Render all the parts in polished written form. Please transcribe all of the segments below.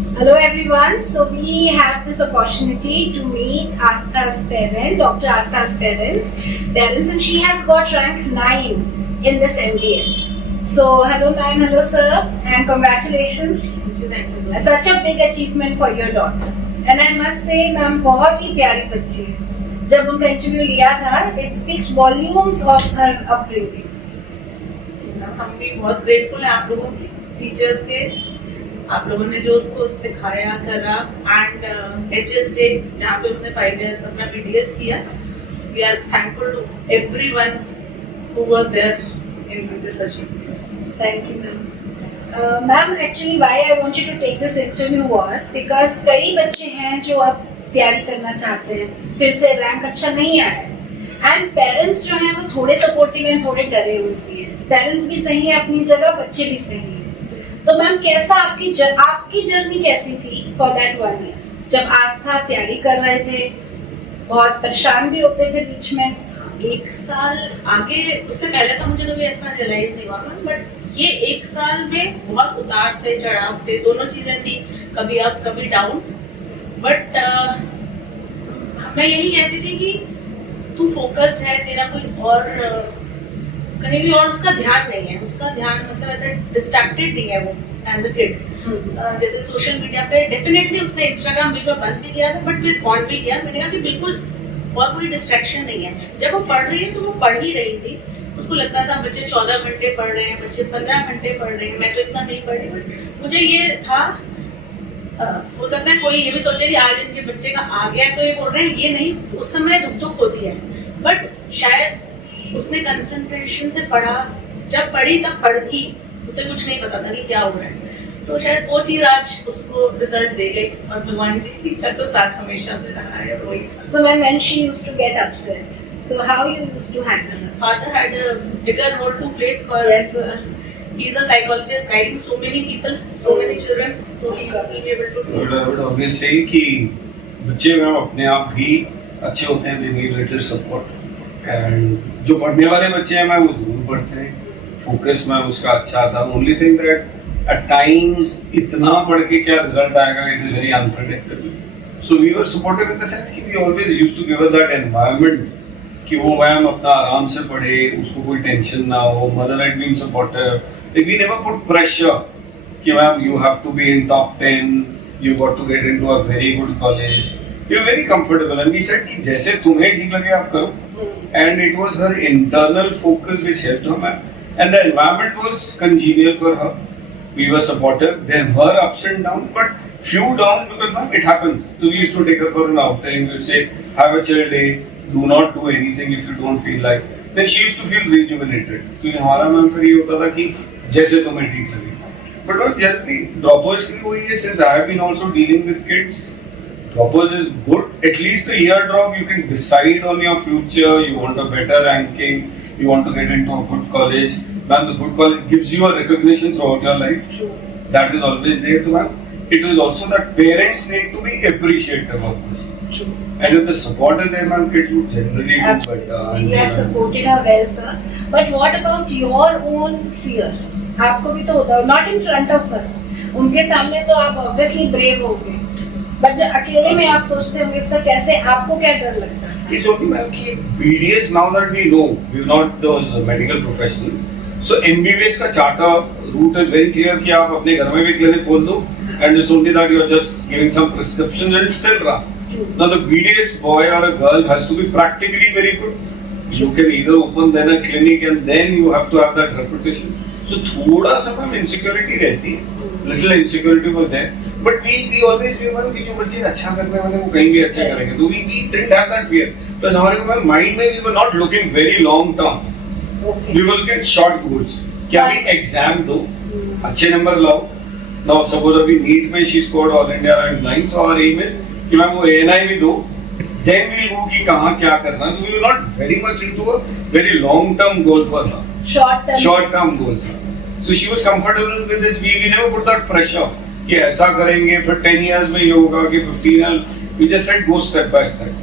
Hello everyone. So we have this opportunity to meet Astha's parent, Dr. Astha's parents, and she has got rank 9 in this MDS. So hello ma'am, hello sir, and congratulations. Thank you so much. Such a big achievement for your daughter. And I must say ma'am बहुत ही प्यारी बच्ची है. जब उनका interview लिया था, it speaks volumes of her upbringing. हम भी बहुत ग्रेटफुल हैं आप लोगों के टीचर्स के, आप लोगों ने जो उसको सिखाया करा एंड HSJ जहाँ पे उसने 5 years अपना BDS किया, we are thankful to everyone who was there in this achievement. Thank you ma'am. Ma'am, actually why I wanted to take this interview was because कई बच्चे हैं जो अब तैयारी करना चाहते हैं, फिर से रैंक अच्छा नहीं आया एंड पेरेंट्स जो हैं वो थोड़े सपोर्टिव हैं, थोड़े डरे हुए भी हैं. पेरेंट्स भी सही है अपनी जगह, बच्चे भी सही हैं. तो मैम कैसा आपकी जर्नी कैसी थी फॉर दैट 1 year? जब आस्था तैयारी कर रहे थे, बहुत परेशान भी होते थे बीच में. 1 साल आगे, उससे पहले तो मुझे कभी ऐसा रियलाइज नहीं हुआ, बट ये 1 साल में बहुत उतार थे, चढ़ाव थे, दोनों चीजें थी, कभी अप कभी डाउन. बट मैं यही कहती थी कि तू फोकस्ड है, तेरा कोई और कहीं भी और उसका ध्यान नहीं है, उसका ध्यान मतलब ऐसे डिस्ट्रैक्टेड नहीं है वो एज अ किड. जैसे सोशल मीडिया पे डेफिनेटली उसने इंस्टाग्राम बीच में बंद भी किया था, बट फिर ऑन भी किया. मैंने कहा कि बिल्कुल और कोई डिस्ट्रैक्शन नहीं है. जब वो पढ़ रही है तो वो पढ़ ही रही थी. उसको लगता था बच्चे 14 घंटे पढ़ रहे हैं, बच्चे 15 घंटे पढ़ रहे हैं, मैं तो इतना नहीं पढ़ रही. बट मुझे ये था, हो सकता है कोई ये भी सोचे कि आज इनके बच्चे का आ गया है तो ये बोल रहे हैं, ये नहीं. उस समय दुख होती है, बट शायद उसने कंसंट्रेशन से पढ़ा, जब पढ़ी तब पढ़ी, उसे कुछ नहीं पता था कि क्या हो रहा है. तो शायद वो चीज आज उसको रिजल्ट दे गई, और भगवान जी का तो साथ हमेशा से रहा है, तो वही था. So when she used to get upset, so how you used to handle her? Father had a bigger role to play because Yes. He's a psychologist guiding so many people, so many children, so he will be able to do. I would always say कि बच्चे में अपने आप भी अच्छे होते हैं, they need little support. And जो पढ़ने वाले बच्चे हैं, मैं वो जरूर पढ़ते हैं, फोकस में उसका अच्छा था. Only thing that at times इतना पढ़ के क्या रिजल्ट आएगा, it is very unpredictable. So we were supported in the sense कि we always used to give her that environment कि वो मैम अपना आराम से पढ़े, उसको कोई टेंशन ना हो. Mother had been supportive. Like we never put pressure कि ma'am you have to be in top 10, you got to get into a very good college. We were very comfortable and we said कि जैसे तुम्हें ठीक लगे आप करो. And it was her internal focus which helped her, ma'am. And the environment was congenial for her. We were supportive. There were ups and downs, but few downs because ma'am it happens. So we used to take her for an outing. We'd say have a chill day. Do not do anything if you don't feel like. Then she used to feel rejuvenated. क्योंकि हमारा ma'am फिर ये होता था कि जैसे तुम्हें ठीक लगे. But not generally droppers के लिए वही है. Since I have been also dealing with kids, droppers is good. At least a year drop, you can decide on your future. You want a better ranking. You want to get into a good college. Man, the good college gives you a recognition throughout your life. True. That is always there to man. It is also that parents need to be appreciative of this. True. And if the support is there, man, kids would generally do Absolutely. better. You have supported her well, sir. But what about your own fear? आपको भी तो होता है, not in front of her. उनके सामने तो आप obviously brave हो गए. But जब अकेले में आप सोचते होंगे सर कैसे, आपको क्या डर लगता है? It's only ma'am कि BDS now that we know, we're not those medical professional. So MBBS का charter route is very clear कि आप अपने घर में भी clinic खोल दो, and it's only that you are just giving some prescriptions and it's still run. Now the BDS boy or a girl has to be practically very good. You can either open then a clinic and then you have to have that reputation. So थोड़ा सा ma'am insecurity रहती है, little insecurity was there. But we always knew कि जो बच्चे अच्छा करने वाले वो कहीं भी अच्छा करेंगे. तो we didn't have that fear. Plus हमारे को mind में we were not looking very long term. Okay. We were looking at short goals. कि अभी एग्जाम दो, अच्छे नंबर लाओ. Now suppose अभी नीट में she scored all India rank 9, so our aim is कि मैम वो ANI भी दो. Then we'll go कि कहाँ क्या करना है. So we were not very much into a very long term goal for her. Short term goal. So she was comfortable with this. We never put that pressure कि ऐसा करेंगे फिर 10 years में ये होगा कि 15 years. We just said go step by step.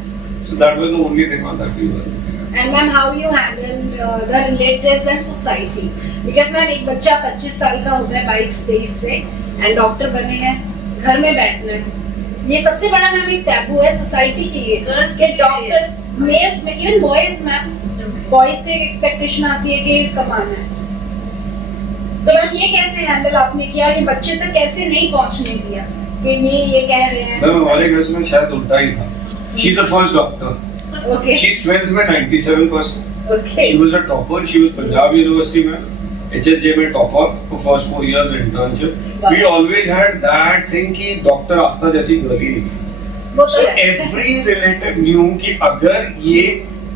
So that was the only thing on that we were looking at. And ma'am, how you handled the relatives and society? Because ma'am एक बच्चा 25 साल का होता है 22-23 से and doctor बने हैं, घर में बैठना है। ये सबसे बड़ा मैम एक टैबू है सोसाइटी के लिए Girls कि के लिए, डॉक्टर्स मेल्स में इवन बॉयज मैम बॉयज पे एक एक्सपेक्टेशन आती है कि कमाना है। तो मैम ये कैसे हैंडल आपने किया, ये बच्चे तक कैसे नहीं पहुंचने दिया कि ये कह रहे हैं? मैम हमारे घर में शायद उल्टा ही था। She is the first doctor. Okay she is 12th में 97%। Okay She was a topper. She was Punjab University में HSJ में topper for first 4 years internship. Wow. We always had that thing कि डॉक्टर आस्था जैसी girl ही नहीं। वो तो So है। every relative knew कि अगर ये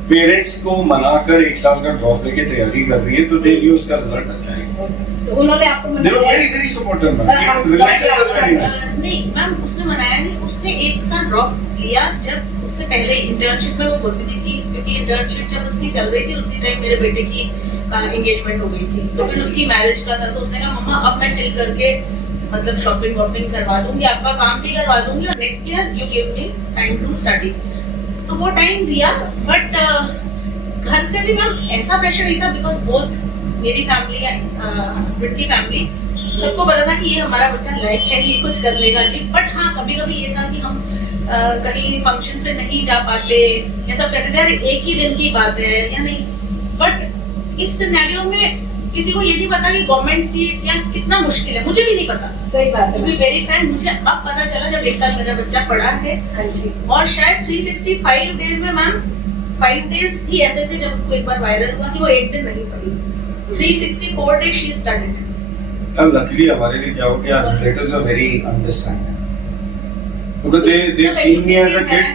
पेरेंट्स को मनाकर 1 साल का ड्रॉप लेके तैयारी कर रही है तो they knew उसका रिजल्ट अच्छा है। तो उन्होंने आपको They were मनाया? very very supportive man. हाँ, Even relatives were very nice. नहीं मैम उसने मनाया नहीं, उसने 1 साल ड्रॉप लिया। जब उससे पहले इंटर्नशिप में वो बोलती थी कि क्योंकि इंटर्नशिप जब उसकी चल रही थी उसी टाइम मेरे बेटे की एंगेजमेंट हो गई थी, तो फिर उसकी मैरिज का था। तो उसने कहा मम्मा अब मैं चिल करके मतलब शॉपिंग वॉपिंग करवा दूंगी, आपका काम भी करवा दूंगी और next year you give me time to study. तो वो टाइम दिया बट घर से भी मैम ऐसा प्रेशर नहीं था बिकॉज बोथ मेरी फैमिली हस्बैंड की फैमिली सबको पता था कि ये हमारा बच्चा लायक है, ये कुछ कर लेगा जी। बट हाँ कभी कभी ये था कि हम कहीं फंक्शंस में नहीं जा पाते, ये सब कहते थे अरे एक ही दिन की बात है या नहीं। बट इस सिनेरियो में किसी को ये नहीं पता कि गवर्नमेंट सीट या कितना मुश्किल है, मुझे भी नहीं पता। सही बात टू बी है। वेरी फ्रैंक मुझे अब पता चला जब 1 साल मेरा बच्चा पढ़ा है। हाँ जी और शायद 365 डेज में मैम 5 डेज ही ऐसे थे जब उसको एक बार वायरल हुआ कि वो एक दिन नहीं पढ़ी। 364 डेज शी स्टडीड। अब luckily हमारे लिए क्या हो गया, relatives are very understanding because they've seen me as a kid,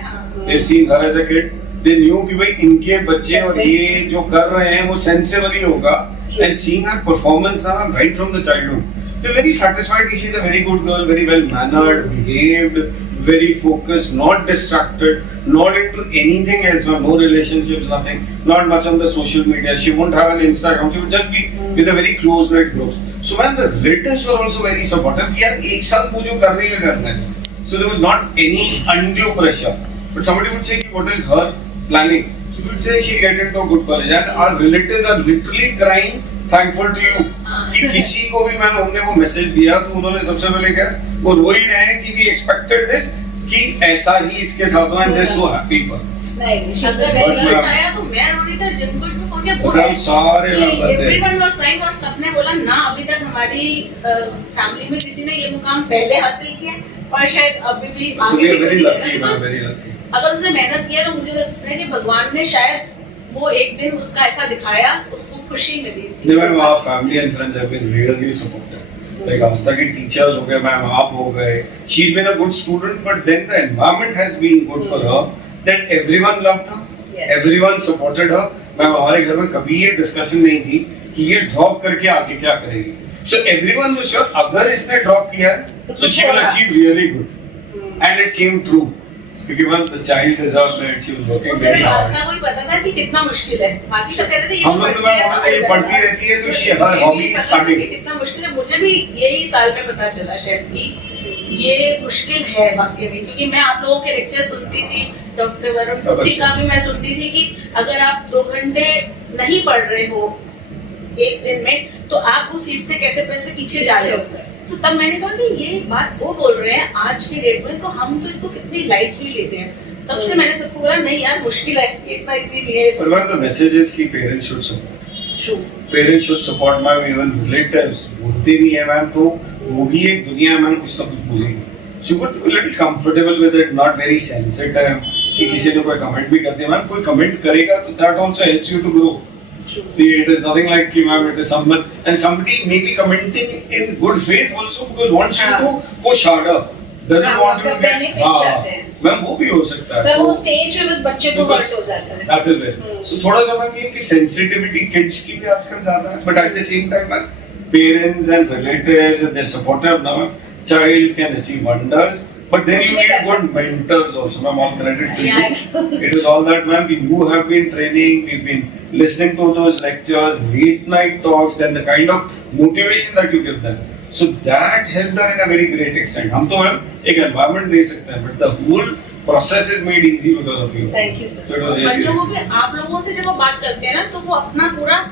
they've seen her as a kid, they knew कि भाई इनके बच्चे और ये जो कर रहे हैं वो sensible ही होगा। And seeing her performance now right from the childhood, they're very satisfied कि she's a very good girl, very well mannered, behaved, very focused, not distracted, not into anything else, no relationships, nothing, not much on the social media. She won't have an Instagram. She would just be with a very close knit group. So man, the relatives were also very supportive. कि यार 1 साल वो जो कर रही है करना है. So there was not any undue pressure. But somebody would say what is her planning? She would say she'll get into a good college. And our relatives are literally crying, thankful to you. कि किसी को भी मैंने हमने वो message दिया तो उन्होंने सबसे पहले क्या वो रो ही रहे हैं कि we expected this कि ऐसा ही इसके साथ हुआ and they're so happy for. नहीं she's a अगर very बहुत रिजल्ट आया तो मैं रो रही थी, जिनको हो गया वो बताओ सारे लोग बंदे। एवरीवन वाज क्राइंग और सबने बोला ना अभी तक हमारी फैमिली में किसी ने ये मुकाम पहले हासिल किया और शायद अभी भी तो आगे we are भी very करेगा। lucky, Because very lucky. अगर उसने मेहनत किया तो मुझे लगता है कि भगवान ने शायद वो एक दिन उसका ऐसा दिखाया, उसको खुशी मिली थी। No, ma'am, our family and friends have been really supportive. Like Aastha के teachers हो गए, मैम आप हो गए. She's been a good student, but then the environment has been good for her. That everyone loved her, Yes. everyone supported her. Ma'am हमारे घर में कभी ये डिस्कशन नहीं थी कि ये ड्रॉप करके आगे क्या करेगी. So everyone was sure अगर इसने ड्रॉप किया है, so she will achieve really good. And it came true. क्योंकि ma'am the child deserves it. She was working उसे very hard. आस्था को ही पता था कि कितना मुश्किल है। बाकी सब कहते थे ये हम लोग तो मैम वहाँ पे पढ़ती रहती है तो she her hobby is studying. कितना मुश्किल है, मुझे भी यही साल में पता चला शायद कि ये मुश्किल है वाकई में। क्योंकि मैं आप लोगों के लेक्चर सुनती थी, डॉक्टर वरुण पुथी का भी मैं सुनती थी कि अगर आप 2 घंटे नहीं पढ़ रहे हो एक दिन में तो आप उस सीट से कैसे पीछे जा रहे हो। तो तब मैंने कहा कि ये बात वो बोल रहे हैं आज के डेट में, तो हम तो इसको कितनी लाइटली लेते हैं। तब से मैंने सबको बोला नहीं यार मुश्किल है, इतना इजी नहीं है। But one of the messages कि parents should support. True. Parents should support ma'am, even relatives बोलते भी हैं मैम तो वो भी एक दुनिया है मैम, कुछ ना कुछ बोलेगी। So you got a little comfortable with it, not very sensitive कि किसी ने कोई कमेंट भी करते हैं मैम, कोई कमेंट करेगा तो that also helps you to grow. It is nothing like कि ma'am it is someone and somebody may be commenting in good faith also because wants you to push harder, doesn't want you to get ma'am वो भी हो सकता है। पर वो stage में बस बच्चे को हर्ट हो जाता है। That is it. So थोड़ा सा मैम ये कि sensitivity kids की भी आजकल ज़्यादा है, but at the same time ma'am parents and relatives and their supportive now child can achieve wonders, but then you need good mentors also. Ma'am, all credit to you. It is all that, ma'am. You have been training, we've been listening to those lectures, late night talks, then the kind of motivation that you give them. So that helped her in a very great extent. हम तो ma'am एक environment दे सकते हैं, but the whole process is made easy because of you. Thank you, sir. So it was really बच्चों को great. भी आप लोगों से जब वो बात करते हैं ना तो वो अपना पूरा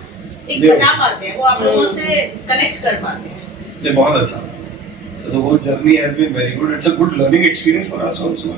एक बचा पाते हैं, वो आप लोगों से कनेक्ट कर पाते हैं। ये बहुत अच्छा था। So the whole journey has been very good. It's a good learning experience for us also,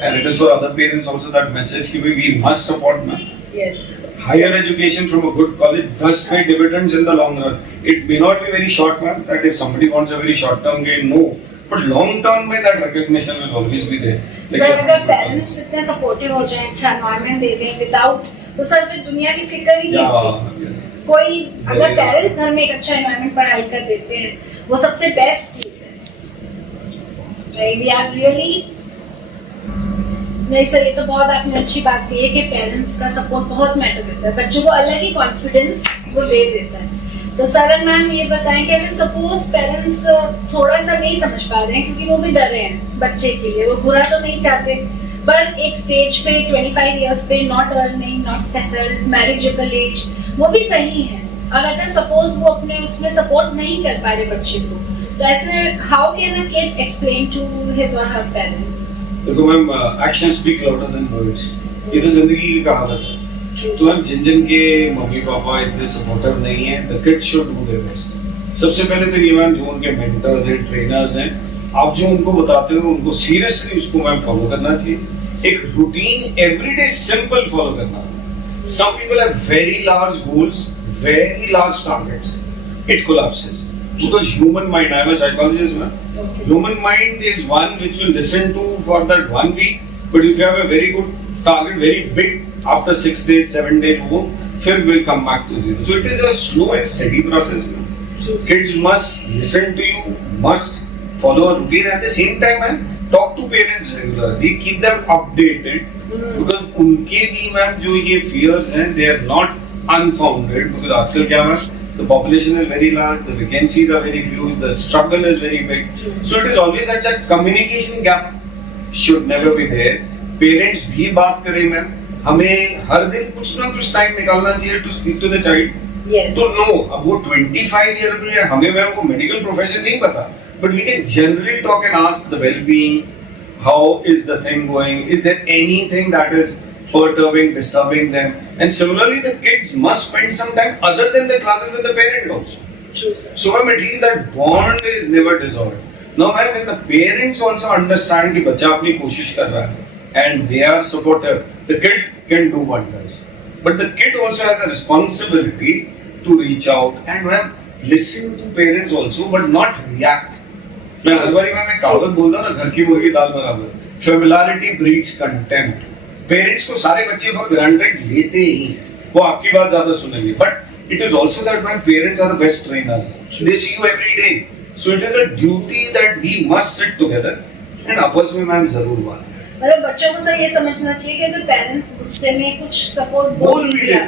and it is for other parents also that message कि we must support ना. Yes. Higher education from a good college does pay dividends in the long run. It may not be very short term, that if somebody wants a very short term gain, no. But long term में that recognition will always be there. अगर parents इतने supportive हो जाएं, अच्छा environment दे दें without, तो sir फिर दुनिया की फिक्र ही नहीं होती. कोई अगर पेरेंट्स घर में एक अच्छा एनवायरनमेंट पढ़ाई कर देते हैं, वो सबसे बेस्ट चीज है. वी आर रियली नहीं सर, ये तो बहुत आपने अच्छी बात कही है कि पेरेंट्स का सपोर्ट बहुत मैटर करता है, बच्चों को अलग ही कॉन्फिडेंस वो दे देता है. तो सरन मैम ये बताएं कि अगर सपोज पेरेंट्स थोड़ा सा नहीं समझ पा रहे हैं क्योंकि वो भी डर रहे हैं बच्चे के लिए, वो बुरा तो नहीं चाहते, पर एक स्टेज पे 25 इयर्स पे not earning, not settled, marriageable age, वो भी सही है, और अगर सपोज वो अपने उसमें सपोर्ट नहीं कर पा रहे बच्चे को, तो ऐसे में how can a kid explain to his or her parents? देखो ma'am, action speak louder than words. ये तो जिंदगी की कहावत है. तो हम जिन के मम्मी पापा इतने सपोर्टिव नहीं है, the kids should do their best. सबसे पहले तो ये मैम, जो उनके मेंटर्स हैं, ट्रेनर्स हैं, आप जो उनको बताते हो उनको सीरियसली उसको मैम फॉलो करना चाहिए. एक रूटीन एवरीडे सिंपल फॉलो करना. Some people have very large goals, very large targets. It collapses because human mind, I am a psychologist man. Okay. Human mind is one which will listen to for that 1 week, but if you have a very good target, very big, after 6 days, 7 days, वो फिर will come back to zero. So it is a slow and steady process. Kids must listen to you, must follow a routine. At the same time, man, talk to parents regularly, keep them updated, because उनके भी ma'am जो ये fears हैं, they are not unfounded. Because आजकल क्या ma'am, the population is very large, the vacancies are very few, the struggle is very big. So it is always that communication gap should never be there. Parents भी बात करें ma'am, हमें हर दिन कुछ ना कुछ टाइम निकालना चाहिए to speak to the child. Yes. तो नो, अब वो 25 ईयर में हमें मैम वो मेडिकल प्रोफेशन नहीं पता, but we can generally talk and ask the well-being, how is the thing going, is there anything that is perturbing, disturbing them, and similarly the kids must spend some time other than the classes with the parent also. True, sir. So at least that bond is never dissolved. Now when the parents also understand कि बच्चा अपनी कोशिश कर रहा है and they are supportive, the kid can do wonders. But the kid also has a responsibility to reach out and listen to parents also, but not react. मैं हर बारी मैं कहावत बोलता हूँ ना, घर की मुर्गी दाल बराबर. Familiarity breeds contempt. पेरेंट्स को सारे बच्चे फॉर ग्रांटेड लेते ही हैं, वो आपकी बात ज्यादा सुनेंगे, but it is also that my parents are the best trainers. They see you every day, so it is a duty that we must sit together and आपस में मैम जरूर बात. मतलब बच्चों को सर ये समझना चाहिए कि अगर पेरेंट्स गुस्से में कुछ सपोज बोल भी दिया,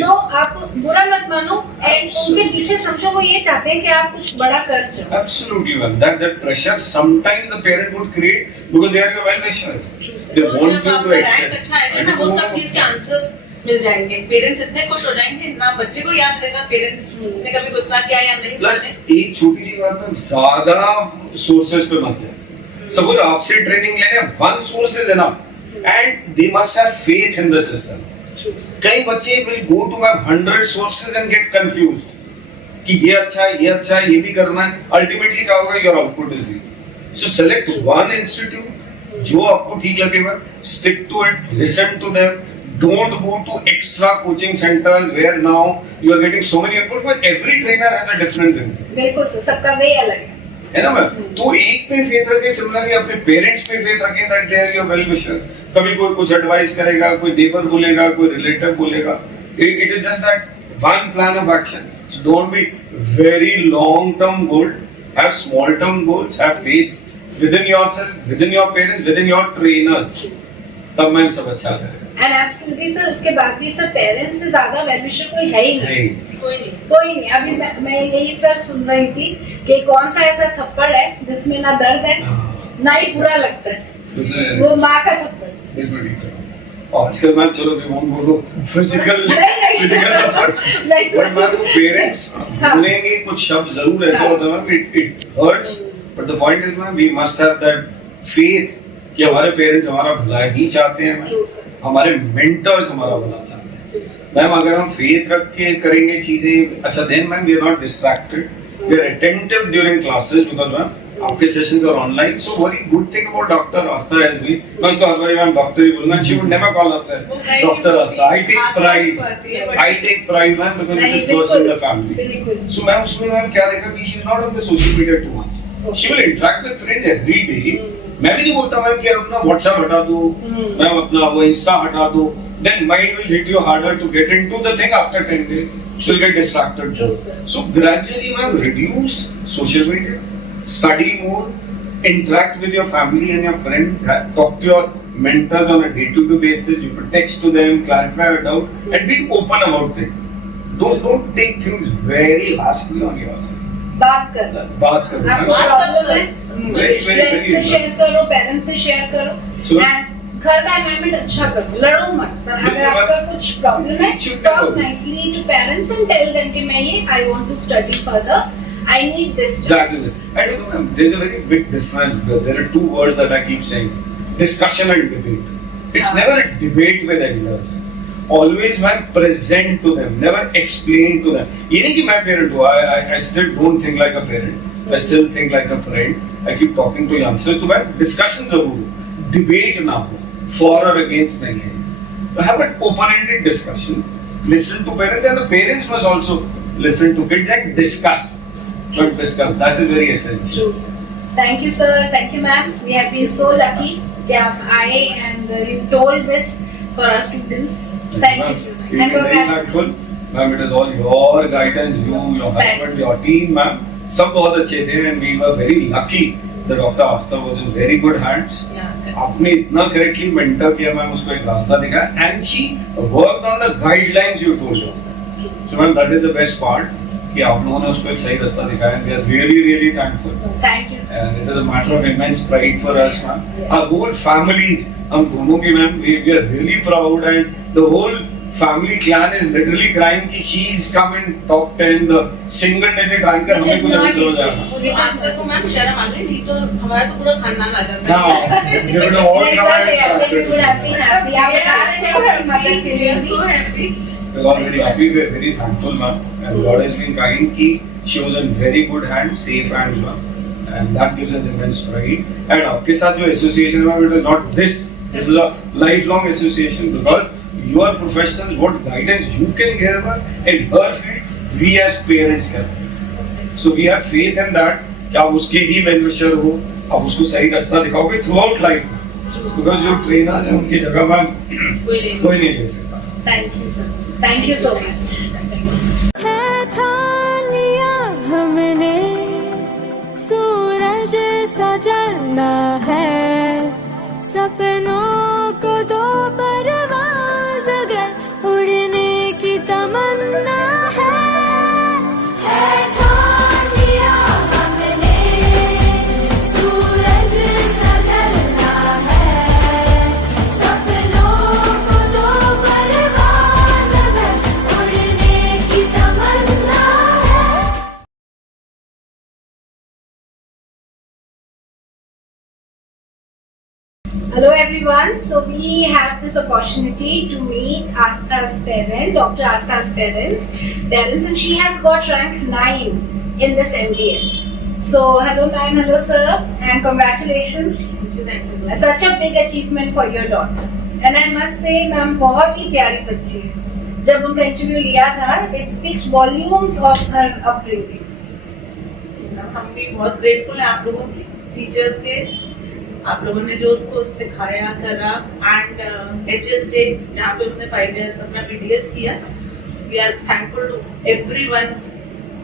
तो आप बुरा मत मानो, एंड उनके पीछे समझो वो ये चाहते हैं कि आप कुछ बड़ा कर जाओ. Absolutely, ma'am. That pressure sometimes the parent would create because they are your well-wishers. They want you to excel. अच्छा है ना, वो सब चीज के आंसर्स मिल जाएंगे. पेरेंट्स इतने खुश हो जाएंगे ना, बच्चे को याद रहेगा पेरेंट्स ने कभी गुस्सा किया या नहीं. प्लस एक छोटी सी बात में, ज्यादा सोर्सेज पे मत जाओ. सपोज आपसे ट्रेनिंग लेने one source is enough and they must have faith in the system. कई बच्चे will go to ma'am 100 sources and get confused कि ये अच्छा है, ये भी करना है. अल्टीमेटली क्या होगा, your output is zero. So select one institute जो आपको ठीक लगेगा, stick to it, listen to them. Don't go to extra coaching centers where now you are getting so many input, but every trainer has a different input. बिल्कुल sir, सबका वे अलग है ना ma'am. तो एक पे फेथ रखे, सिमिलरली अपने पेरेंट्स पे फेथ रखें that they are your well wishers. कभी कोई कुछ एडवाइस करेगा, कोई नेबर बोलेगा, कोई रिलेटिव बोलेगा, it is just that one plan of action. So don't be very long term goal, have small term goals, have faith with in yourself, with in your parents, with in your trainers. तब ma'am सब अच्छा करेगा. And absolutely sir, उसके बाद भी sir parents से ज्यादा well wisher कोई है ही नहीं. कोई नहीं. अभी मैं यही सर सुन रही थी कि कौन सा ऐसा थप्पड़ है जिसमें ना दर्द है ना ही बुरा लगता है, वो माँ का थप्पड़. बिल्कुल ठीक है. आजकल मैम चलो भी बोलो फिजिकल थप्पड़, बट मैम वो पेरेंट्स बोलेंगे कुछ शब्द जरूर ऐसा होता है ma'am, it hurts, but the point is ma'am we must have that faith कि हमारे पेरेंट्स हमारा भला ही चाहते हैं, हमारे मेंटर्स हमारा भला चाहते हैं. मैम अगर हम फेथ रख के करेंगे चीजें, अच्छा then ma'am we are not distracted, we are attentive during classes, because ma'am आपके sessions are online, so very good thing about doctor Aastha has been, मैं उसको हर बार मैम डॉक्टर ही बोलूंगा, she would never call us doctor Aastha. I take pride ma'am because it is first in the family. बिल्कुल. So मैं उसमें ma'am क्या देखा कि she is not on the social media too much. She will interact with friends every day. मैं भी नहीं बोलता मैम कि अपना व्हाट्सएप हटा दो, मैम अपना वो इंस्टा हटा दो, then mind will hit you harder to get into the thing after 10 days. So you'll get distracted. So gradually ma'am, reduce social media, study more, interact with your family and your friends, talk to your mentors on a day-to-day basis. You could text to them, clarify your doubt, and be open about things. Don't take things very harshly on yourself. बात करो. बात करो. आपको problem है, Very, very, friends से very share करो, parents से share करो. So- And घर का एनवायरनमेंट अच्छा करो, लड़ो मत. पर अगर आपका कुछ प्रॉब्लम है, talk nicely to parents and tell them कि मैं ये I want to study further, I need this That chance. is it. I don't know, ma'am. There's a very big difference. There are two words that I keep saying: discussion and debate. It's never a debate with elders. Always, man, present to them. Never explain to them. ये नहीं कि मैं parent हूँ. I still don't think like a parent. I still think like a friend. I keep talking to youngsters. तो मैं discussion जरूर हो. Debate ना हो. For or against नहीं है. Have an open-ended discussion. Listen to parents, and the parents must also listen to kids and discuss. But discuss. That is very essential. True, sir. Thank you, sir. Thank you, ma'am. We have been so lucky कि आप आए and you told this for our students. Thank you, sir. We And are very thankful. Ma'am, it is all your guidance, your husband, your team, ma'am. सब बहुत अच्छे थे and we were very lucky that Dr. Astha was in very good hands. आपने इतना correctly mentor किया, ma'am उसको एक रास्ता दिखाया and she worked on the guidelines you told her. So ma'am, that is the best part कि आप लोगों ने उसको एक सही रास्ता दिखाया. We are really thankful. Thank you, sir. And it is a matter of immense pride for us, ma'am. Our whole families, हम दोनों की ma'am, we are really proud, and the whole family clan is literally crying कि she's come in top 10, the single digit ranker. Which is हमें not कुछ हो easy. जाएगा. मुझे आज तक को मैम शर्म आ गई, नहीं तो हमारा तो पूरा खानदान आ जाता हाँ, है. they would have all नहीं, come sir, and they started. would have been happy. आप बता रहे थे आपकी मदद के लिए so भी. happy. We are all very happy, we are very thankful, ma'am. And God has been kind कि she was in very good hands, safe hands, ma'am. And that gives us immense pride. And आपके साथ जो association है, ma'am, it is not this. This is a lifelong association because you are professionals. What guidance you can give her in her field, we as parents can. So we have faith in that कि आप उसके ही well-wisher हो, आप उसको सही रास्ता दिखाओगे throughout life. Because जो trainers हैं उनकी जगह मैम कोई नहीं ले सकता. Thank you, sir. Thank you so much. है ठान लिया हमने, सूरज सा जलना है, सपनों को दो परवाज़ अगर उड़ने की तमन्ना है ठान लिया हमने, सूरज सा जलना है, सपनों को दो परवाज़ अगर उड़ने की तमन्ना है. Hello everyone. So we have this opportunity to meet Astha's parent, Dr. Astha's parents, and she has got rank 9 in this MDS. So hello ma'am, hello sir, and congratulations. Thank you so much. Such a big achievement for your daughter. And I must say ma'am बहुत ही प्यारी बच्ची है. जब उनका interview लिया था, it speaks volumes of her upbringing. हम भी बहुत ग्रेटफुल हैं आप लोगों की, टीचर्स के, आप लोगों ने जो उसको सिखाया करा. एंड HSJ जहाँ पे उसने 5 years अपना PDS किया, we are thankful to everyone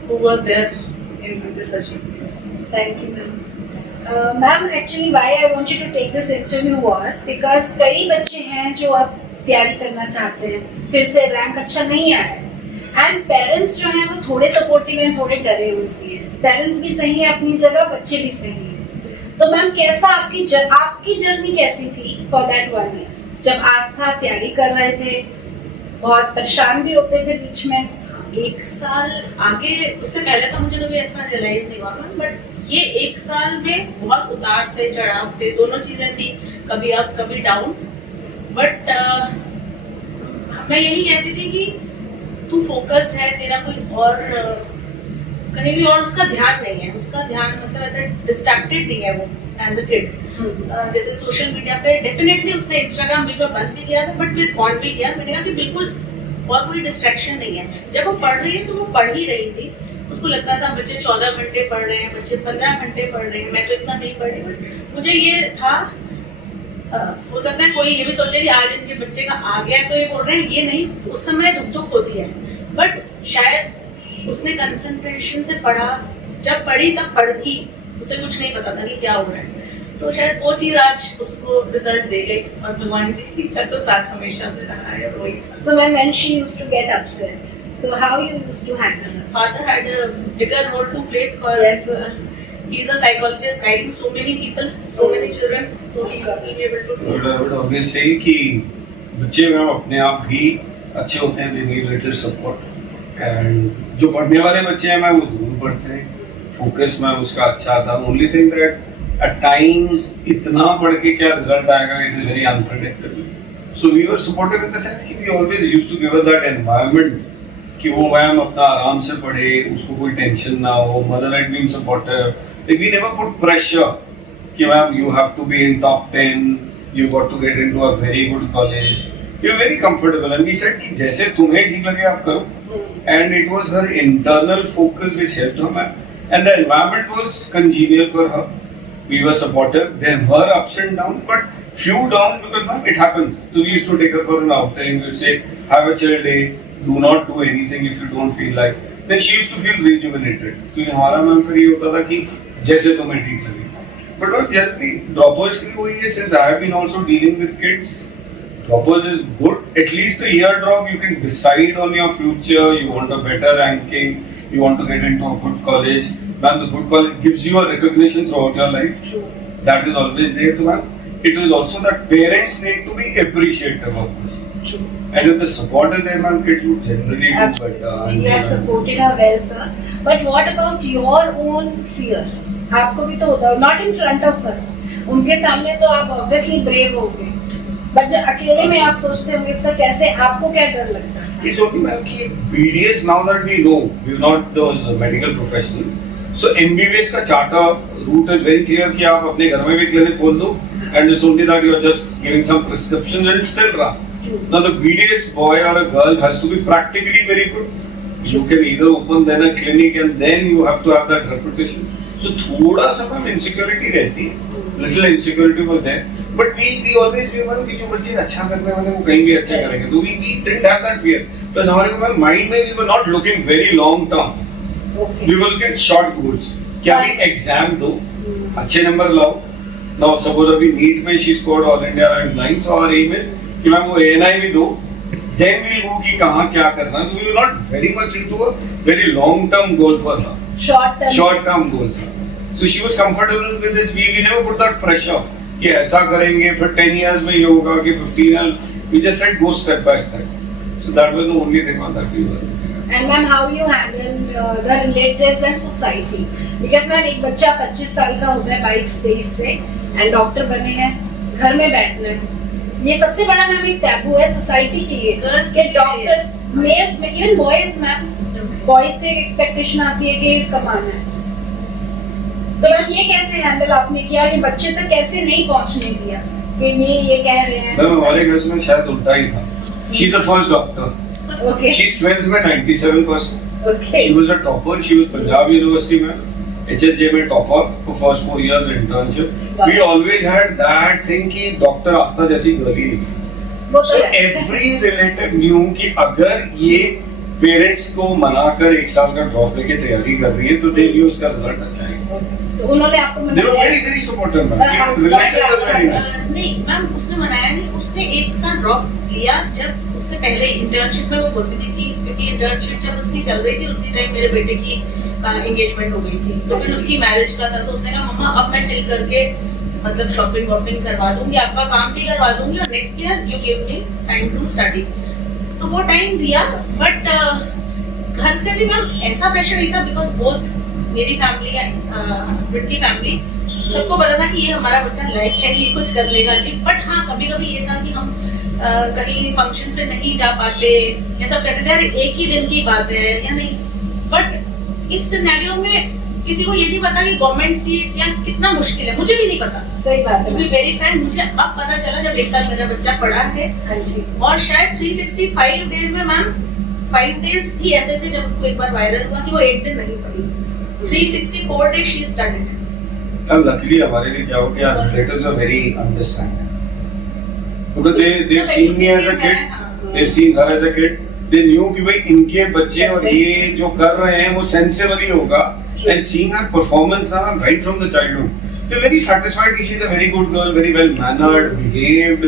who was there in this achievement. Thank you, ma'am. Ma'am, actually, why I wanted to take this interview was because कई बच्चे हैं जो अब तैयारी करना चाहते हैं, फिर से रैंक अच्छा नहीं आया है, एंड पेरेंट्स जो हैं वो थोड़े सपोर्टिव हैं, थोड़े डरे हुए भी हैं. पेरेंट्स भी सही है अपनी जगह, बच्चे भी सही हैं. तो मैम कैसा आपकी जर्नी कैसी थी फॉर दैट 1 year? जब आस्था तैयारी कर रहे थे, बहुत परेशान भी होते थे बीच में. 1 साल आगे, उससे पहले तो मुझे कभी ऐसा रियलाइज नहीं हुआ, बट ये 1 साल में बहुत उतार थे, चढ़ाव थे, दोनों चीजें थी, कभी अप कभी डाउन. बट मैं यही कहती थी कि तू फोकस्ड है, तेरा कोई और कहीं भी और उसका ध्यान नहीं है, उसका ध्यान मतलब ऐसे डिस्ट्रैक्टेड नहीं है वो एज अ किड। जैसे सोशल मीडिया पे डेफिनेटली उसने इंस्टाग्राम बीच में बंद भी किया था बट फिर ऑन भी किया। मैंने कहा कि बिल्कुल और कोई डिस्ट्रैक्शन नहीं है। जब वो पढ़ रही है तो वो पढ़ ही रही थी। उसको लगता था बच्चे 14 घंटे पढ़ रहे हैं, बच्चे 15 घंटे पढ़ रहे हैं, मैं तो इतना नहीं पढ़ रही। बट मुझे ये था हो सकता है कोई ये भी सोचे कि आज इनके बच्चे का आ गया तो ये बोल रहे हैं, ये नहीं, उस समय दुख होती है। बट शायद उसने कंसंट्रेशन से पढ़ा, जब पढ़ी तब पढ़ी, उसे कुछ नहीं पता था कि क्या हो रहा है। तो शायद वो चीज आज उसको रिजल्ट दे गई और भगवान जी का तो साथ हमेशा से रहा है, वही था। So when she used to get upset, so how you used to handle her? Father had a bigger role to play because Yes. He's a psychologist guiding so many people, so many children, so he will be able to do. I would always say कि बच्चे ma'am अपने आप भी अच्छे होते हैं, they need little support. And जो पढ़ने वाले बच्चे हैं मैम वो जरूर पढ़ते हैं, फोकस मैम उसका अच्छा था। Only thing that at times इतना पढ़ के क्या रिजल्ट आएगा, it is very unpredictable. So we were supportive in the sense कि we always used to give her that environment कि वो मैम अपना आराम से पढ़े, उसको कोई टेंशन ना हो। Mother had been supportive. Like we never put pressure कि ma'am you have to be in top 10, you got to get into a very good college. We were very comfortable and we said कि जैसे तुम्हें ठीक लगे आप करो. And it was her internal focus which helped her ma'am. And the environment was congenial for her. We were supportive. There were ups and downs, but few downs because ma'am it happens. So we used to take her for an outing. We'd say, have a chill day. Do not do anything if you don't feel like. Then she used to feel rejuvenated. क्योंकि हमारा ma'am फिर ये होता था कि जैसे तुम्हें ठीक लगे. But not generally droppers के लिए वही है. Since I have been also dealing with kids, droppers is good. At least a year drop, you can decide on your future. You want a better ranking. You want to get into a good college. Ma'am, the good college gives you a recognition throughout your life. True. That is always there to ma'am. It is also that parents need to be appreciative of this. True. And if the support is there, ma'am, kids would generally do Absolutely. better. You have supported her well, sir. But what about your own fear? आपको भी तो होता है, not in front of her. उनके सामने तो आप obviously brave हो गए. But जब अकेले में आप सोचते होंगे सर कैसे, आपको क्या डर लगता था? It's only ma'am कि BDS now that we know, we're not those medical professional. So MBBS का charter route is very clear कि आप अपने घर में भी clinic खोल दो, and it's only that you are just giving some prescriptions and still run. Now the BDS boy or a girl has to be practically very good. You can either open then a clinic and then you have to have that reputation. So थोड़ा सा ma'am insecurity रहती है, little insecurity was there. But we always knew कि जो बच्चे अच्छा करने वाले वो कहीं भी अच्छा करेंगे. तो we didn't have that fear. Plus हमारे को मैम mind में we were not looking very long term. Okay. We were looking at short goals. कि अभी एग्जाम दो, अच्छे नंबर लाओ. Now suppose अभी नीट में she scored all India rank 9, so our aim is कि मैम वो ANI भी दो. Then we'll go कि कहाँ क्या करना. So we were not very much into a very long term goal for her. Short term goal. So she was comfortable with this. We never put that pressure कि ऐसा करेंगे फिर 10 years में ये होगा कि 15 years. We just said go step by step. So that was the only thing that we were looking at. And ma'am, how you handled the relatives and society? Because ma'am एक बच्चा 25 साल का होता है 22-23 से and डॉक्टर बने हैं, घर में बैठना है. ये सबसे बड़ा मैम एक टैबू है सोसाइटी के लिए. Girls के के लिए, डॉक्टर्स, मेल्स में, इवन बॉयज मैम, बॉयज पे एक एक्सपेक्टेशन आती है कि कमाना है. तो मैम ये कैसे हैंडल आपने किया, ये बच्चे तक कैसे नहीं पहुंचने दिया कि ये कह रहे हैं? मैम हमारे घर में शायद उल्टा ही था. She's the first doctor. Okay. She's 12th में 97%. Okay. She was a topper. She was Punjab University में HSJ में topper for first 4 years internship. Wow. We always had that thing कि डॉक्टर आस्था जैसी गली नहीं. वो तो So है. every relative knew कि अगर ये पेरेंट्स को मनाकर 1 साल का ड्रॉप लेके तैयारी कर रही है तो they knew उसका रिजल्ट अच्छा है. तो उन्होंने आपको They were मनाया? very very supportive man. हाँ, Even relatives were very nice. नहीं मैम, उसने मनाया नहीं. उसने एक साल ड्रॉप लिया जब उससे पहले इंटर्नशिप में वो बोलती थी कि क्योंकि इंटर्नशिप जब उसकी चल रही थी उसी टाइम मेरे बेटे की एंगेजमेंट हो गई थी. तो फिर उसकी मैरिज का था. तो उसने कहा मम्मा अब मैं चिल करके मतलब शॉपिंग वॉपिंग करवा दूंगी, आपका काम भी करवा दूंगी और next year you give me time to study. तो वो टाइम दिया. बट घर से भी मैम ऐसा प्रेशर नहीं था बिकॉज बोथ मेरी फैमिली हस्बैंड की फैमिली सबको पता था कि ये हमारा बच्चा लायक है, ये कुछ कर लेगा जी. बट हाँ कभी कभी ये था कि हम कहीं फंक्शंस पे नहीं जा पाते, ये सब कहते थे यार एक ही दिन की बात है या नहीं. बट इस सिनेरियो में किसी को ये नहीं पता कि गवर्नमेंट सीट या कितना मुश्किल है, मुझे भी नहीं पता। सही बात टू है बी वेरी फ्रैंक, मुझे अब पता चला जब एक साल मेरा बच्चा पढ़ा है। हाँ जी। और शायद 365 डेज में मैम 5 डेज ही ऐसे थे जब उसको एक बार वायरल हुआ कि वो एक दिन नहीं पढ़ी। 364 डेज शी स्टडीड। अब लकीली हमारे लिए क्या हो गया, relatives are very understanding because they've seen me as a kid, they've seen her as a kid, they knew कि भाई इनके बच्चे और ये जो कर रहे हैं वो सेंसिबल ही होगा। And seeing her performance right from the childhood, they're very satisfied. She's a very good girl, very well mannered, behaved,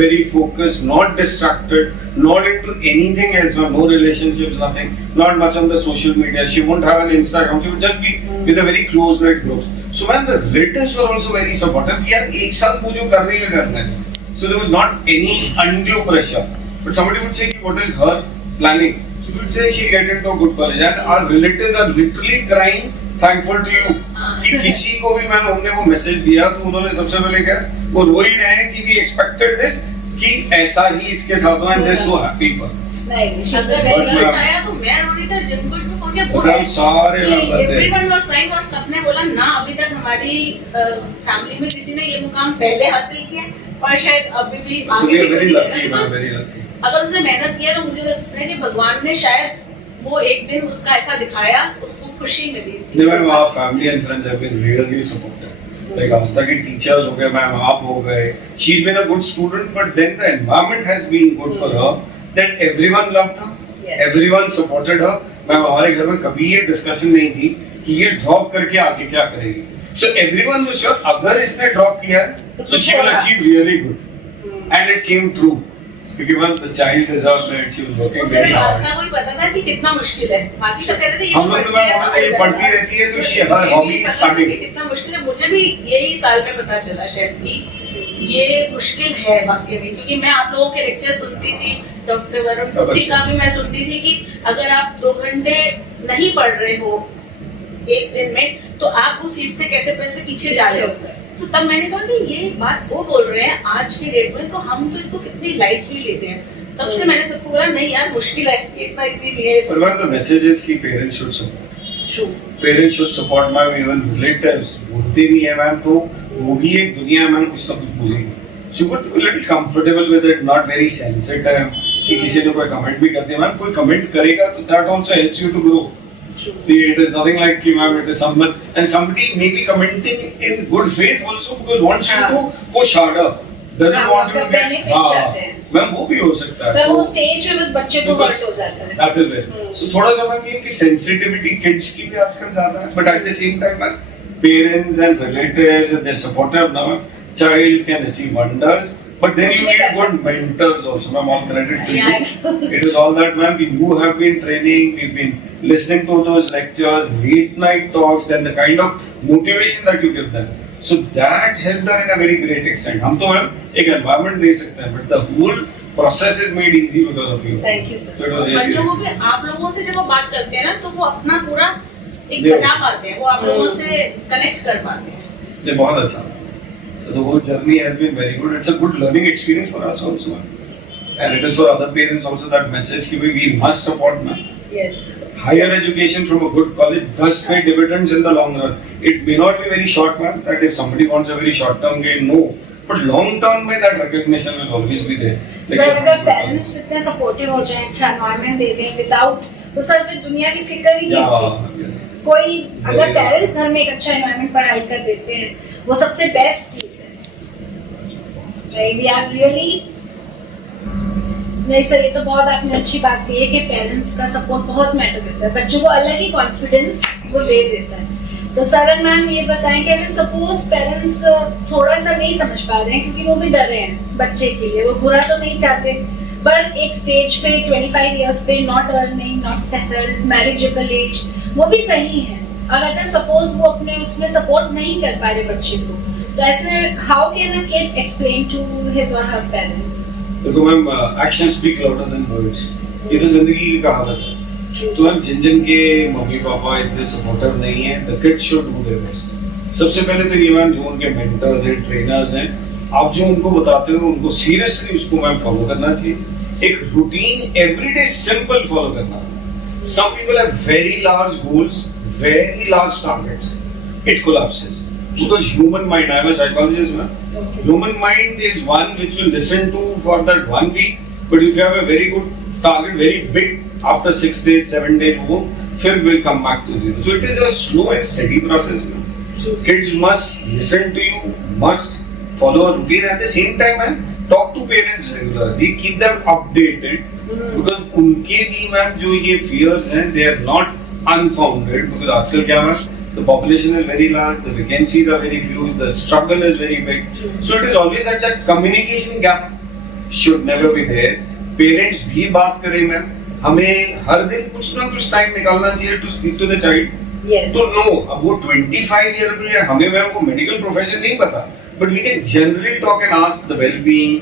very focused, not distracted, not into anything else, no relationships, nothing, not much on the social media. She won't have an Instagram. She would just be with a very close knit group. So man, the relatives were also very supportive. यार एक साल वो जो कर रही है करना है. So there was not any undue pressure. But somebody would say, what is her planning? She would say she'll get into a good college. And our relatives are literally crying, thankful to you. कि किसी को भी मैंने हमने वो message दिया तो उन्होंने सबसे पहले क्या वो रो ही रहे हैं कि we expected this कि ऐसा ही इसके साथ हुआ and they're so happy for. नहीं, she's a अगर very बहुत रिजल्ट आया तो मैं रो रही थी, जिनको फोन किया वो मतलब सारे लोग बताते हैं। एवरीवन वाज क्राइंग और सबने बोला ना अभी तक हमारी फैमिली में किसी ने ये मुकाम पहले हासिल किया और शायद अभी भी तो आगे we are भी very करेगा। lucky, man, Because very lucky. अगर उसने मेहनत किया तो मुझे लगता है कि भगवान ने शायद वो एक दिन उसका ऐसा दिखाया, उसको खुशी मिली थी। Ma'am our family and friends have been really supportive. Like आस्था के teachers हो गए, मैम आप हो गए. She's been a good student, but then the environment has been good for her. That everyone loved her, Yes. everyone supported her. Ma'am हमारे घर में कभी ये discussion नहीं थी कि ये drop करके आगे क्या करेगी. So everyone was sure अगर इसने drop किया है, so she will achieve really good. And it came true. क्योंकि ma'am the child deserved it. She was working उसे very hard. आस्था को ही पता था कि कितना मुश्किल है, बाकी सब कहते थे ये हम लोग तो मैम बोलते थे ये पढ़ती रहती है तो she her hobby is studying. कितना मुश्किल है, मुझे भी यही साल में पता चला शायद कि ये मुश्किल है वाकई में, क्योंकि मैं आप लोगों के लेक्चर सुनती थी, डॉक्टर वरुण सुथी का भी मैं सुनती थी कि अगर आप 2 घंटे नहीं पढ़ रहे हो एक दिन में तो आप उस सीट से कैसे पीछे जा रहे हो। तो तब मैंने कहा कि ये बात वो बोल रहे हैं आज की डेट में, तो हम तो इसको कितनी लाइटली लेते हैं। तब से मैंने सबको बोला नहीं यार मुश्किल है, इतना इजी नहीं है। But one of the messages कि parents should support. True. Parents should support ma'am, even relatives बोलते भी हैं मैम तो वो भी एक दुनिया में कुछ ना कुछ बोलेंगे. So you got a little comfortable with it, not very sensitive. कि किसी ने कोई कमेंट भी कर दिया मैम, कोई कमेंट करेगा तो that also helps you to grow. It is nothing like कि ma'am it is someone and somebody may be commenting in good faith also because wants you to push harder. Doesn't want you to get ma'am वो भी हो सकता है. पर वो stage पे बस बच्चे को हर्ट हो जाता है। That is it. So थोड़ा सा मैम ये कि sensitivity kids की भी आजकल ज्यादा है, but at the same time ma'am parents and relatives if they're supportive now child can achieve wonders. But then you need good mentors also, ma'am. All credit to you. It is all that, ma'am. You have been training. We've been listening to those lectures, late night talks, and the kind of motivation that you give them. So that helped her in a very great extent. हम तो ma'am एक environment दे सकते हैं, but the whole process is made easy because of you. Thank you, sir. So it was really बच्चों को great. भी आप लोगों से जब वो बात करते हैं ना तो वो अपना पूरा एक बता पाते हैं, वो आप लोगों से कनेक्ट कर पाते हैं। ये बहुत अच्छा था. So the whole journey has been very good. It's a good learning experience for us also, and it is for other parents also. That message कि we must support, man. Yes. Higher education from a good college does pay dividends in the long run. It may not be very short, man. That if somebody wants a very short-term gain, no. But long-term में that recognition will always be there. Sir अगर parents इतने supportive हो जाएं, अच्छा environment दे दें without, तो sir फिर दुनिया की फिक्र ही नहीं होती। कोई अगर पेरेंट्स घर में एक अच्छा एनवायरनमेंट पढ़ाई कर देते हैं, वो सबसे बेस्ट चीज है। वी आर रियली नहीं सर, ये तो बहुत आपने अच्छी बात कही है कि पेरेंट्स का सपोर्ट बहुत मैटर करता है, बच्चों को अलग ही कॉन्फिडेंस वो दे देता है। तो सर मैम ये बताएं कि अगर सपोज पेरेंट्स थोड़ा सा नहीं समझ पा रहे हैं क्योंकि वो भी डर रहे हैं बच्चे के लिए, वो बुरा तो नहीं चाहते, पर एक स्टेज पे 25 इयर्स पे not earning, not settled, marriageable age, वो भी सही है, और अगर सपोज वो अपने उसमें सपोर्ट नहीं कर पा रहे बच्चे को, तो ऐसे में how can a kid explain to his or her parents? देखो ma'am, action speak louder than words, ये तो जिंदगी की कहावत है। तो हम जिन के मम्मी पापा इतने सपोर्टिव नहीं है, the kids should do their best. सबसे पहले तो ये मैम जो उनके मेंटर्स हैं, ट्रेनर्स हैं, आप जो उनको बताते हो उनको सीरियसली उसको मैम फॉलो करना चाहिए। एक रूटीन एवरीडे सिंपल फॉलो करना। Some people have very large goals, very large targets, it collapses. Because human mind, I'm a psychologist, man. Okay. Human mind is one which will listen to for that 1 week, but if you have a very good target, very big, after 6 days, 7 days, फिर will come back to zero. So it is a slow and steady process, man. Kids must listen to you, must follow a routine. At the same time, man, talk to parents regularly, keep them updated, because उनके भी ma'am जो ये fears हैं, they are not unfounded. Because आजकल क्या ma'am, the population is very large, the vacancies are very few, the struggle is very big. So it is always that communication gap should never be there. Parents भी बात करें ma'am, हमें हर दिन कुछ ना कुछ टाइम निकालना चाहिए to speak to the child. Yes. तो नो, अब वो 25 ईयर में हमें मैम वो मेडिकल प्रोफेशन नहीं पता, but we can generally talk and ask the wellbeing,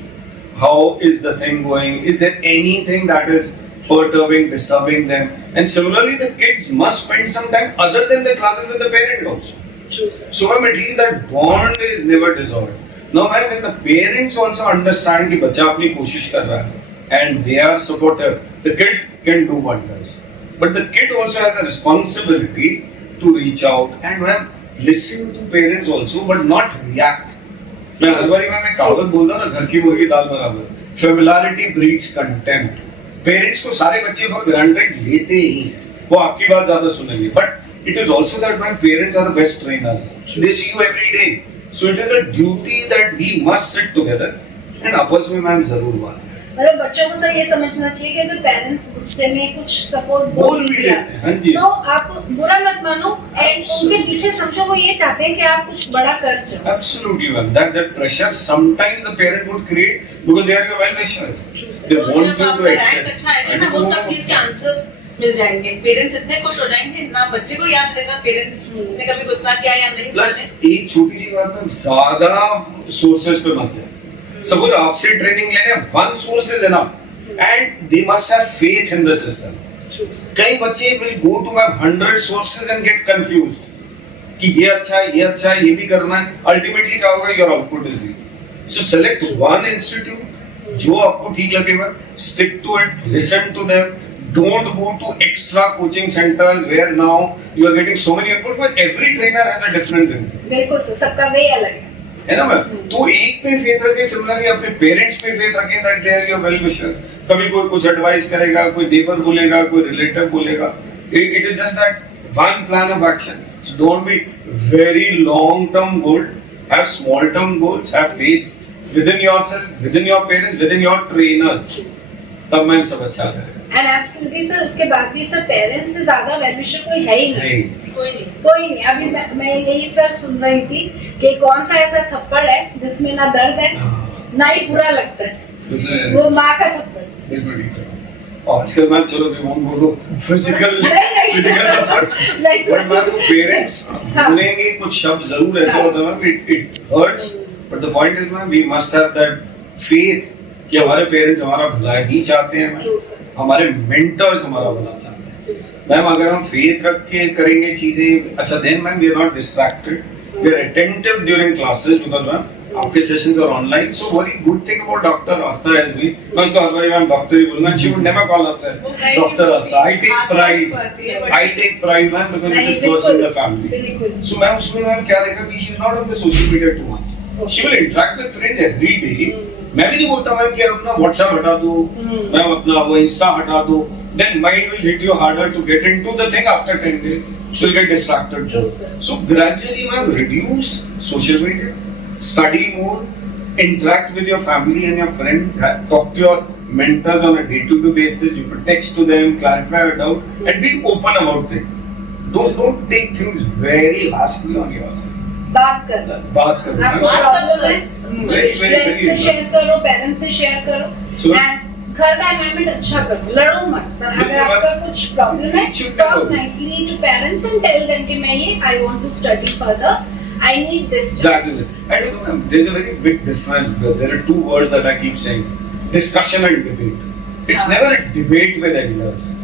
how is the thing going, is there anything that is perturbing, disturbing them, and similarly the kids must spend some time other than the classes with the parent also. True, sir. So at least that bond is never dissolved. Now when the parents also understand कि बच्चा अपनी कोशिश कर रहा है and they are supportive, the kid can do wonders. But the kid also has a responsibility to reach out and listen to parents also, but not react. मैं हर बारी मैं कहावत बोलता हूँ ना, घर की मुर्गी दाल बराबर. Familiarity breeds contempt. पेरेंट्स को सारे बच्चे फॉर ग्रांटेड लेते ही हैं, वो आपकी बात ज्यादा सुनेंगे, but it is also that man parents are the best trainers, they see you every day, so it is a duty that we must sit together and आपस में मैम जरूर बात. मतलब बच्चों को सर ये समझना चाहिए कि अगर पेरेंट्स गुस्से में कुछ सपोज बोल भी दिया हाँ जी, तो आप बुरा मत मानो, एंड उनके पीछे समझो वो ये चाहते हैं कि आप कुछ बड़ा कर जाओ. Absolutely, man. That pressure sometimes the parent would create because they are your well-wishers. They तो want जब you to आपका excel. रैंक अच्छा आएगा ना, वो सब चीज के आंसर्स मिल जाएंगे, पेरेंट्स इतने खुश हो जाएंगे ना, बच्चे को याद रहेगा पेरेंट्स ने कभी गुस्सा किया या नहीं. प्लस एक छोटी सी बात में ज्यादा सोर्सेज पे मत जाए. सपोज आपसे ट्रेनिंग लेने one source is enough and they must have faith in the system. कई बच्चे will go to 100 sources and get confused कि ये अच्छा है, ये भी करना है. अल्टीमेटली क्या होगा, your output is weak. So select one institute जो आपको ठीक लगेगा, stick to it, listen to them. Don't go to extra coaching centers where now you are getting so many input, but every trainer has a different input. बिल्कुल sir, सबका वे अलग है ना ma'am. तो एक पे फेथ रखें, सिमिलरली अपने पेरेंट्स पे फेथ रखें that they are your well wishers. कभी कोई कुछ एडवाइस करेगा, कोई नेबर बोलेगा, कोई रिलेटिव बोलेगा, it is just that one plan of action. Don't be very long term goal, have small term goals, have faith within yourself, within your parents, within your trainers. तब ma'am सब अच्छा करेगा. And absolutely sir, उसके बाद भी sir parents से ज्यादा well wisher कोई है ही नहीं. कोई नहीं. अभी मैं यही सर सुन रही थी कि कौन सा ऐसा थप्पड़ है जिसमें ना दर्द है ना ही बुरा लगता है, वो माँ का थप्पड़. बिल्कुल ठीक है. आजकल मैम चलो भी वोंट गो टू फिजिकल थप्पड़, बट मैम पेरेंट्स बोलेंगे कुछ शब्द जरूर ऐसा होता है ma'am, it hurts, but the point is ma'am we must have that faith कि हमारे पेरेंट्स हमारा भला ही चाहते हैं, हमारे मेंटर्स हमारा भला चाहते हैं. मैम अगर हम फेथ रख के करेंगे चीजें, अच्छा then ma'am we are not distracted, we are attentive during classes, because ma'am आपके sessions are online. So very good thing about doctor Aastha has been, मैं उसको हर बार मैम डॉक्टर ही बोलूंगा, she would never call herself doctor Aastha. I take pride ma'am because it is first in the family. So ma'am उसमें ma'am क्या देखा कि she is not on the social media too much, she will interact with friends every day. मैं भी नहीं बोलता ma'am कि अपना व्हाट्सएप हटा दो, मैम अपना वो इंस्टा हटा दो, then mind will hit you harder to get into the thing after 10 days, so you'll get distracted. So gradually ma'am reduce social media, study more, interact with your family and your friends, talk to your mentors on a day-to-day basis, you could text to them, clarify your doubt and be open about things. Don't take things very harshly on yourself. बात कर आपको problem है, friends से share करो, parents से share करो, and घर का एनवायरनमेंट अच्छा करो. लड़ो मत, पर अगर आपका कुछ प्रॉब्लम है talk nicely to parents and tell them कि मैं ये I want to study further, I need this chance. I don't know ma'am, there's a very big difference. There are two words that I keep saying, discussion and debate. It's never a debate with elders.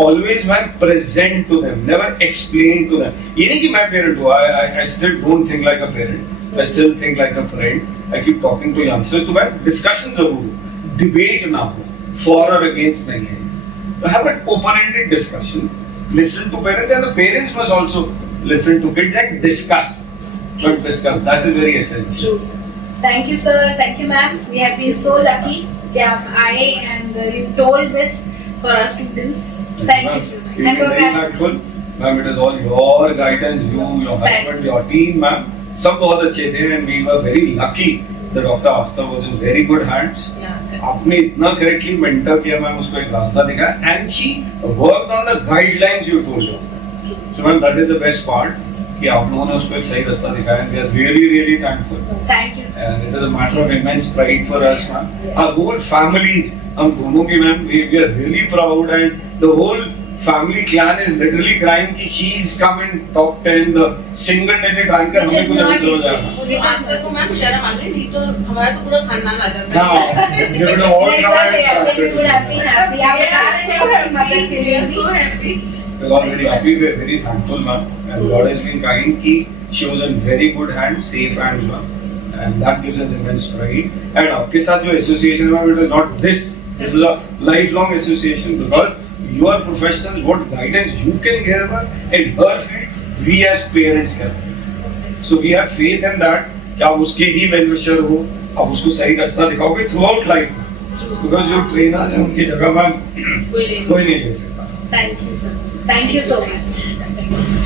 Always man present to them, never explain to them. ये नहीं कि मैं parent हूँ, I still don't think like a parent, I still think like a friend. I keep talking to youngsters, तो मैं discussion जरूर हो, debate ना हो, for or against नहीं है. Have an open-ended discussion. listen to parents, and the parents must also listen to kids and discuss. But discuss, that is very essential. True, sir. Thank you, sir. Thank you, ma'am. We have been so lucky कि आप आए and you told this for our students. Thank you, sir. We are very thankful. Ma'am, it is all your guidance, you, your husband, your team, ma'am. सब बहुत अच्छे थे and we were very lucky that Dr. Asta was in very good hands. आपने इतना correctly mentor किया ma'am, उसको एक रास्ता दिखाया and she worked on the guidelines you told us. So ma'am, that is the best part कि आप लोगों ने उसको एक सही रास्ता दिखाया and we are really really thankful. Thank you, sir. And it is a matter of immense pride for us, ma'am. Our whole families, हम दोनों की ma'am, we are really proud and the whole family clan is literally crying कि she's come in top 10, the single digit ranker Which हमें is कुछ not नहीं हो easy. जाएगा. Which is आज तक को मैम शर्म आ गई, नहीं तो हमारा तो पूरा खानदान आ जाता हाँ, है। they would have all Yes, tried sir, and they would have been happy. आप We बता are रहे हैं so आपकी mother happy. के We लिए are भी. so happy. We're all very happy, we're very thankful, ma'am. And God has been kind कि she was in very good hands, safe hands, ma'am. And that gives us immense pride. And आपके साथ जो association है, ma'am, it is not this. This is a lifelong association because you are professionals. What guidance you can give her in her field, we as parents can. So we have faith in that कि आप उसके ही well-wisher हो, आप उसको सही रास्ता दिखाओगे throughout life. Because जो trainers हैं उनकी जगह मैम कोई नहीं ले सकता. Thank you, sir. Thank you so much.